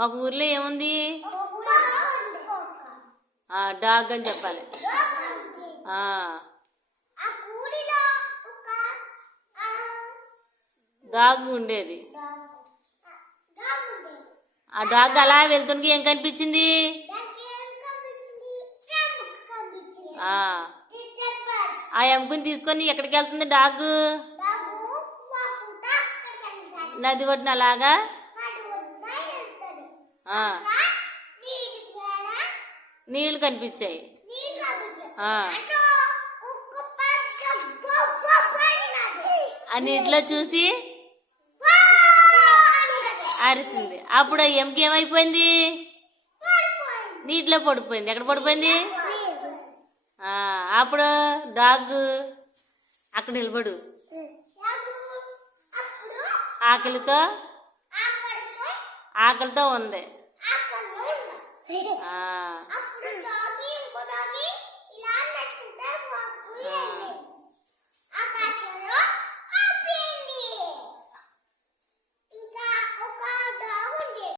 ఒక ఊర్లో ఏముంది? ఆ, డాగ్ అని చెప్పాలి. డాగ్ ఉండేది. ఆ డాగ్ అలా వెళ్తుంటే ఏం కనిపించింది? ఆ. ఆ ఎముకని తీసుకొని ఎక్కడికి వెళ్తుంది డాగ్? నది ఒడ్డున అలాగా? నీళ్ళు కనిపించాయి. ఆ. నీటిలో చూసి అరిసింది. అప్పుడు ఆ ఎముక ఏమైపోయింది? నీటిలో పడిపోయింది. ఎక్కడ పడిపోయింది? అప్పుడు డాగ్ అక్కడ నిలబడు. ఆకలితో ఆకలితో ఉంది. ఆ,